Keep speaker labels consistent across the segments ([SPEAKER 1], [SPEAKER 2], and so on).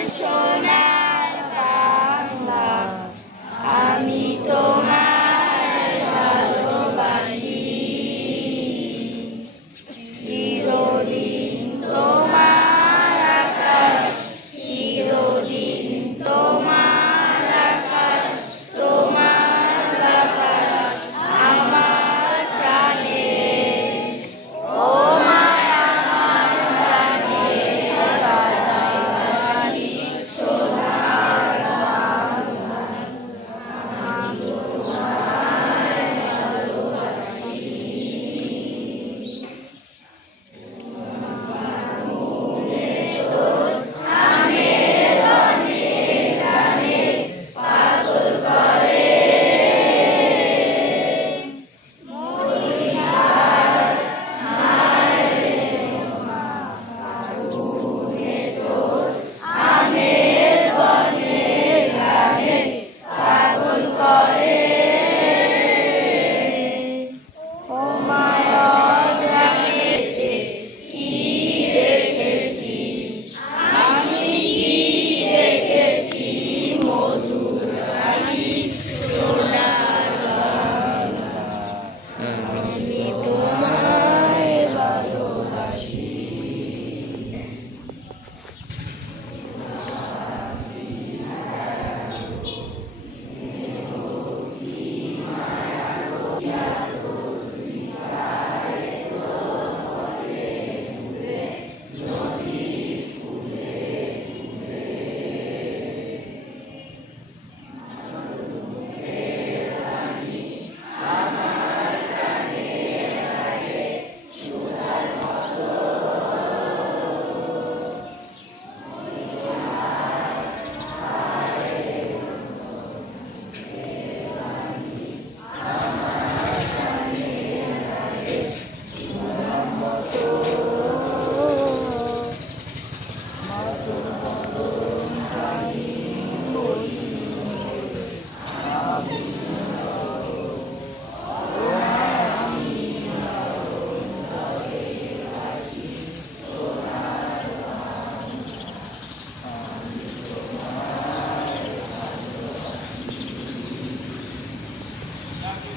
[SPEAKER 1] colchonas.
[SPEAKER 2] আমি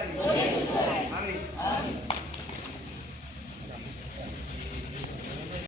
[SPEAKER 3] Amen.